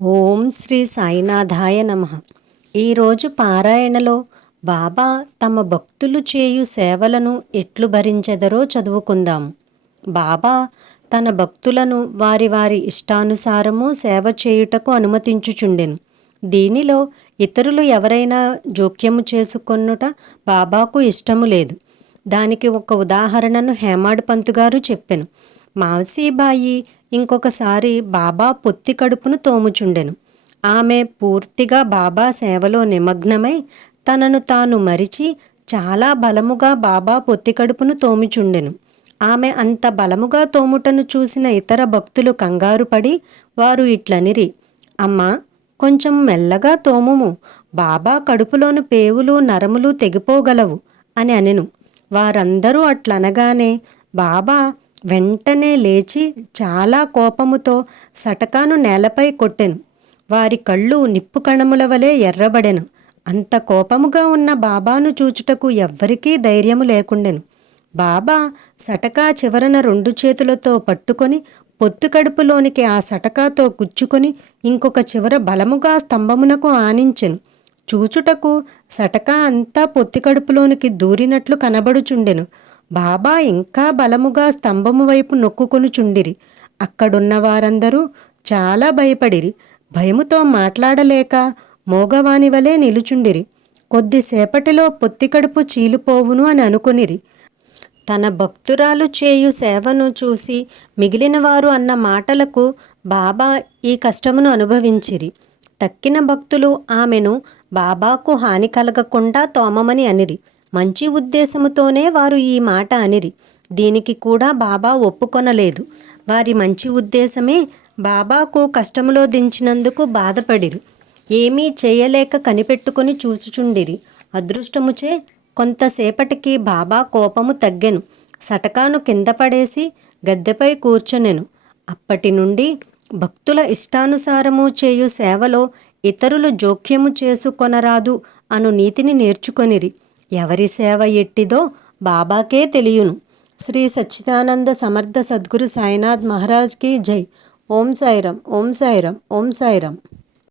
ఓం శ్రీ సాయినాథాయ నమ. ఈరోజు పారాయణలో బాబా తమ భక్తులు చేయు సేవలను ఎట్లు భరించెదరో చదువుకుందాం. బాబా తన భక్తులను వారి వారి ఇష్టానుసారము సేవ చేయుటకు అనుమతించుచుండెను. దీనిలో ఇతరులు ఎవరైనా జోక్యము చేసుకొనుట బాబాకు ఇష్టము లేదు దానికి ఒక ఉదాహరణను హేమాడ్ పంతు గారు చెప్పాను. మావసీబాయి ఇంకొకసారి బాబా పొత్తి కడుపును తోముచుండెను. ఆమె పూర్తిగా బాబా సేవలో నిమగ్నమై తనను తాను మరిచి చాలా బలముగా బాబా పొత్తి కడుపును తోమిచుండెను. ఆమె అంత బలముగా తోముటను చూసిన ఇతర భక్తులు కంగారు పడి వారు ఇట్లనిరి. అమ్మా కొంచెం మెల్లగా తోముము. బాబా కడుపులోని పేవులు నరములు తెగిపోగలవు అని అనెను. వారందరూ అట్లనగానే బాబా వెంటనే లేచి చాలా కోపముతో సటకాను నేలపై కొట్టెను. వారి కళ్ళు నిప్పు కణముల వలె ఎర్రబడెను. అంత కోపముగా ఉన్న బాబాను చూచుటకు ఎవ్వరికీ ధైర్యము లేకుండెను. బాబా సటకా చివరన రెండు చేతులతో పట్టుకొని పొత్తు కడుపులోనికి ఆ సటకాతో గుచ్చుకొని ఇంకొక చివర బలముగా స్తంభమునకు ఆనించెను. చూచుటకు సటకా అంతా పొత్తి కడుపులోనికి దూరినట్లు కనబడుచుండెను. బాబా ఇంకా బలముగా స్తంభము వైపు నొక్కుకొనుచుండిరి అక్కడున్న వారందరూ చాలా భయపడిరి. భయముతో మాట్లాడలేక మోగవాని వలె నిలుచుండిరి. కొద్దిసేపటిలో పొత్తికడుపు చీలిపోవును అని అనుకునిరి. తన భక్తురాలు చేయు సేవను చూసి మిగిలిన వారు అన్న మాటలకు బాబా ఈ కష్టమును అనుభవించిరి. తక్కిన భక్తులు ఆమెను బాబాకు హాని కలగకుండా తోమమని అనిరి. మంచి ఉద్దేశముతోనే వారు ఈ మాట అనిరి. దీనికి కూడా బాబా ఒప్పుకొనలేదు. వారి మంచి ఉద్దేశమే బాబాకు కష్టములో దించినందుకు బాధపడిరు. ఏమీ చేయలేక కనిపెట్టుకుని చూచుచుండిరి. అదృష్టముచే కొంతసేపటికి బాబా కోపము తగ్గెను. సటకాను కింద పడేసి గద్దెపై కూర్చొనెను. అప్పటి నుండి భక్తుల ఇష్టానుసారము చేయు సేవలో ఇతరులు జోక్యము చేసుకొనరాదు అను నీతిని నేర్చుకొనిరి. ఎవరి సేవ ఎట్టిదో బాబాకే తెలియను. శ్రీ సచ్చిదానంద సమర్థ సద్గురు సాయినాథ్ మహారాజ్కి జై. ఓం సాయిరం ఓం సాయిరం ఓం సాయిరం